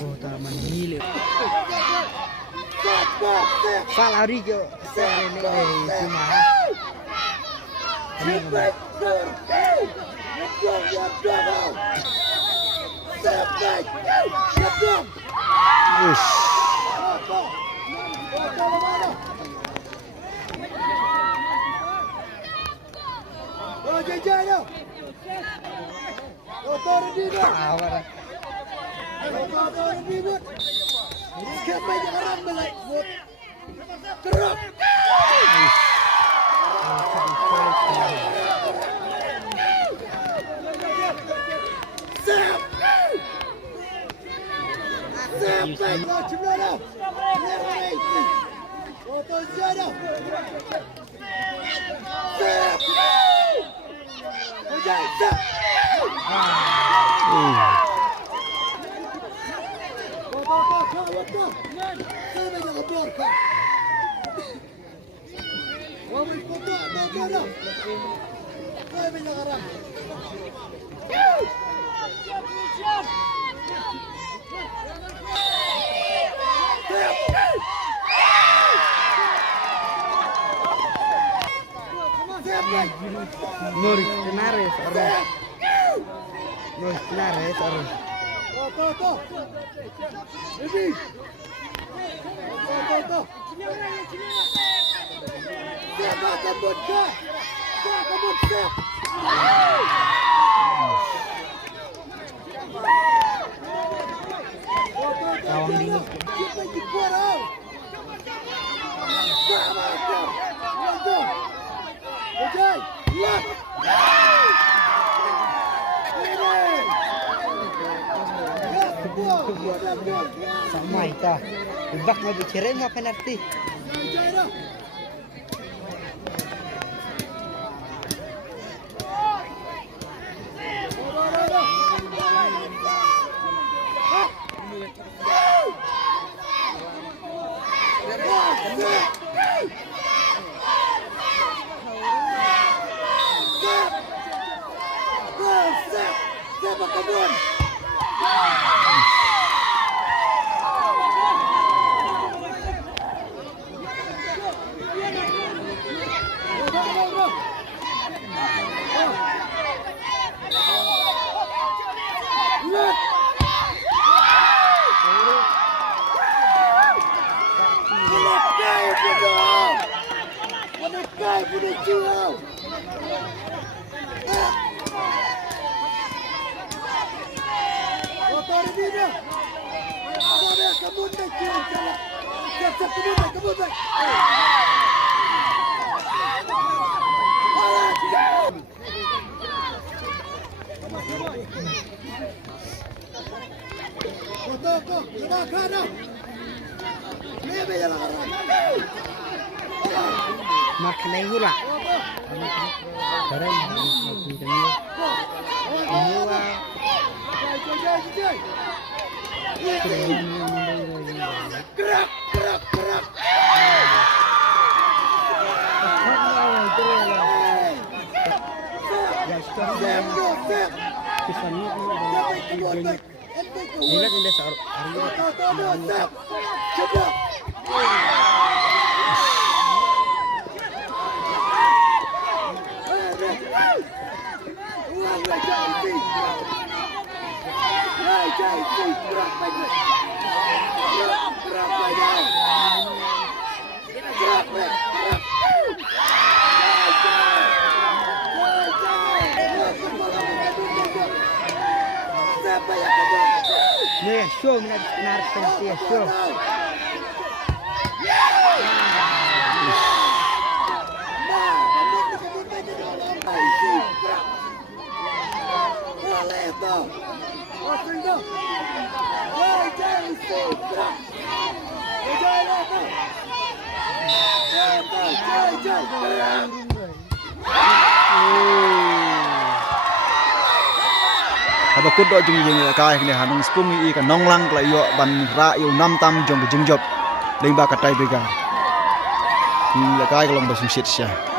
Oh, taman milik. Salari ke sene cuma. Nuri Tenares orang. Nuri Tenares orang. Tawang dingin. Sama itu. Bak mau bicara nggak penalti. Makan gula. Barang nih show menarik penalti show. Abakut dok jung jeng kai kene hanung spung I ka nonglang kla yo ban ra yo nam tam jong jung job leng ba ka tai bega la kai ka long ba sum sit sha